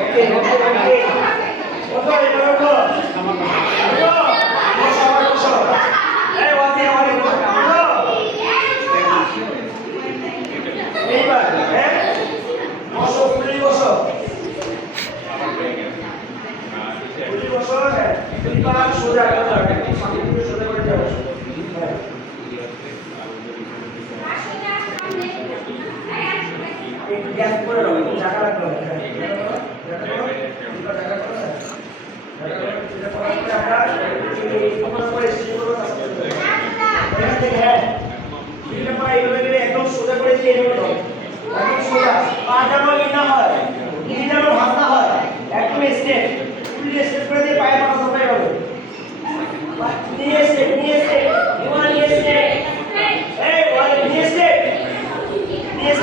ওকে ওকে ওকে ওঠো এবার ওঠো বসো আবার বসো এই ওয়াতি আমার ওঠো এইবার হ্যাঁ বসো ফুলি বসো ফুলি বসো হ্যাঁ এইবার সোজা কথা একদম সামনে দিকে সোজা করে যাও एक गैस করে দাও একটু জায়গা রাখো একদম সোজা করে দিয়ে একদম সোজা পা যেন না হয় যেন ভাঙা হয় একদম স্ট্রেট ফুলি স্ট্রেট করে দিয়ে পায়ে পাটা ধরে হবে নিয়ে স্ট্রেট এবার নিয়ে স্ট্রেট এই ওয়াল নিয়ে স্ট্রেট Yes,